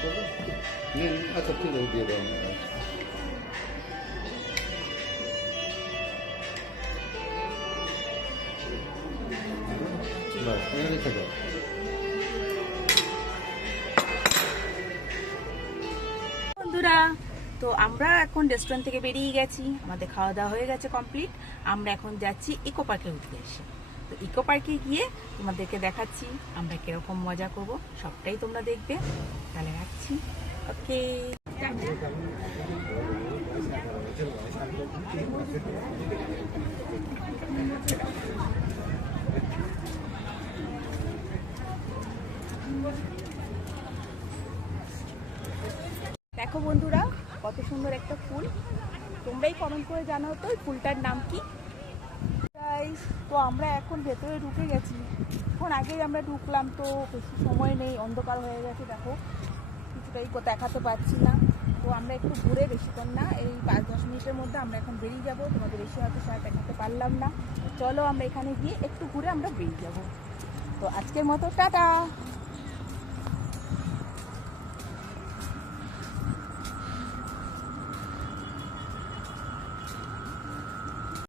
আচ্ছা ঠিক আছে, দিয়ে দাও। বাস রেখে দাও। বন্ধুরা, তো আমরা এখন রেস্টুরেন্ট থেকে বেরিয়ে গেছি, আমাদের খাওয়া দাওয়া হয়ে গেছে কমপ্লিট। আমরা এখন যাচ্ছি ইকো পার্কের উদ্দেশ্যে। তো ইকো পার্কে গিয়ে তোমাদেরকে দেখাচ্ছি আমরা কিরকম মজা করব, সবটাই তোমরা দেখবে। তাহলে রাখছি, ওকে। দেখো বন্ধুরা, কত সুন্দর একটা ফুল। তোমরাই কমেন্ট করে জানাও তো এই ফুলটার নাম কি। তো আমরা এখন ভেতরে ঢুকে গেছি, এখন আগেই আমরা ঢুকলাম, তো বেশি সময় নেই, অন্ধকার হয়ে গেছে। দেখো কিছুটাই দেখাতে পারছি না। তো আমরা একটু ঘুরে, বেশিক্ষণ না, এই 5-10 মিনিটের মধ্যে আমরা এখন বেরিয়ে যাব। তোমাদের বেশি হয়তো সময় দেখাতে পারলাম না। চলো আমরা এখানে গিয়ে একটু ঘুরে আমরা বেরিয়ে যাব। তো আজকের মতো টাটা।